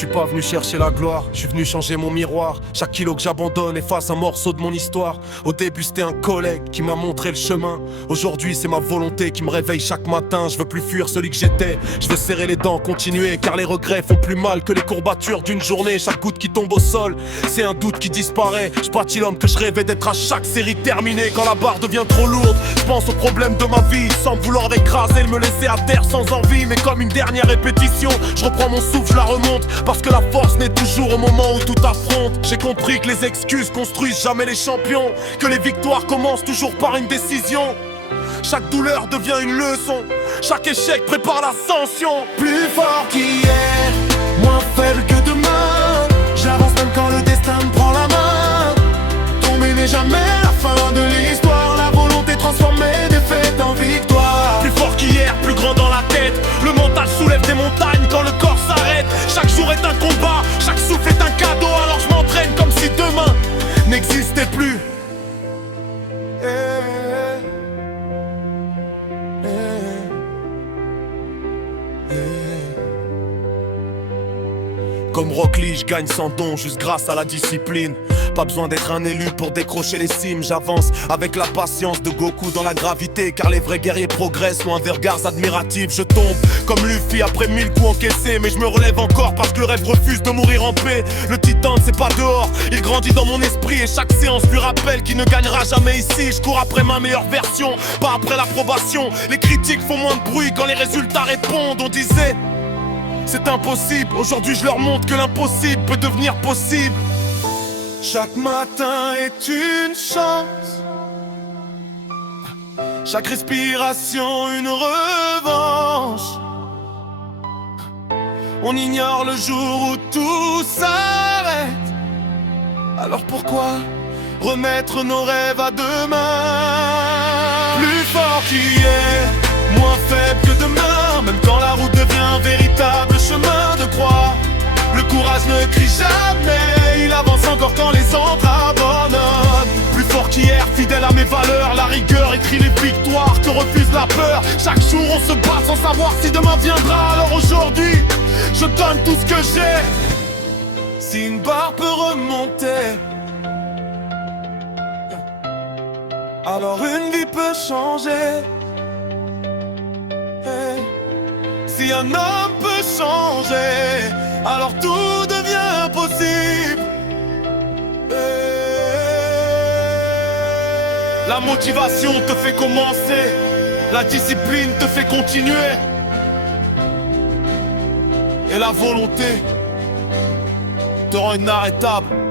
suis pas venu chercher la gloire, je suis venu changer mon miroir. Chaque kilo que j'abandonne efface un morceau de mon histoire. Au début c'était un collègue qui m'a montré le chemin. Aujourd'hui c'est ma volonté qui me réveille chaque matin. Je veux plus fuir celui que j'étais, je veux serrer les dents, continuer. Car les regrets font plus mal que les courbatures d'une journée. Chaque goutte qui tombe au sol, c'est un doute qui disparaît. Je bâtis l'homme que je rêvais d'être à chaque série terminée. Quand la barre devient trop lourde, je pense aux problèmes de ma vie, sans vouloir l'écraser, me laisser à terre sans envie. Mais comme une dernière répétition, je reprends mon souffle, je la remonte. Parce que la force naît toujours au moment où tout affronte. J'ai compris que les excuses construisent jamais les champions, que les victoires commencent toujours par une décision. Chaque douleur devient une leçon, chaque échec prépare l'ascension. Plus fort qu'hier, moins faible que demain. J'avance même quand le destin me prend la main. Tomber n'est jamais la fin de l'histoire. La volonté transforme mes défaites en victoire. Plus fort qu'hier, plus grand dans la tête. Le mental soulève des montagnes quand le corps s'arrête. Chaque jour est un combat, chaque souffle est un cadeau. Alors je m'entraîne comme si demain n'existait plus. Comme Rock Lee, je gagne sans don, juste grâce à la discipline. Pas besoin d'être un élu pour décrocher les cimes. J'avance avec la patience de Goku dans la gravité. Car les vrais guerriers progressent loin des regards admiratifs. Je tombe comme Luffy après 1000 coups encaissés. Mais je me relève encore parce que le rêve refuse de mourir en paix. Le titan c'est pas dehors, il grandit dans mon esprit. Et chaque séance lui rappelle qu'il ne gagnera jamais ici. Je cours après ma meilleure version, pas après l'approbation. Les critiques font moins de bruit quand les résultats répondent. On disait c'est impossible, aujourd'hui je leur montre que l'impossible peut devenir possible. Chaque matin est une chance, chaque respiration une revanche. On ignore le jour où tout s'arrête. Alors pourquoi remettre nos rêves à demain? plus fort qu'hier, moins faible que demain. Même quand la route devient un véritable chemin de croix, le courage ne crie jamais, il avance encore quand les autres abandonnent. Plus fort qu'hier, fidèle à mes valeurs, la rigueur écrit les victoires que refuse la peur. Chaque jour on se bat sans savoir si demain viendra. Alors aujourd'hui, je donne tout ce que j'ai. Si une barre peut remonter, alors une vie peut changer. Si un homme peut changer, alors tout devient possible. La motivation te fait commencer, la discipline te fait continuer. Et la volonté te rend inarrêtable.